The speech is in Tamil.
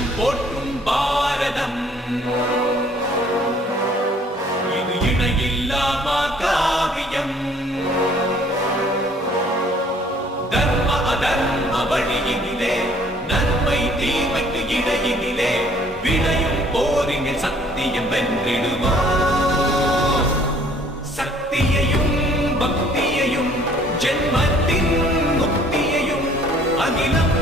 நம் போற்றும் பாரதம். இது இணையில்லாமா காவியம். தர்ம அதர்ம வழியினிலே, நன்மை தீமைக்கு இடையினிலே, விளையும் போரினில் சத்தியம் வென்றிடுமா? சக்தியையும் பக்தியையும் ஜென்மத்தின் முக்தியையும் அகிலம்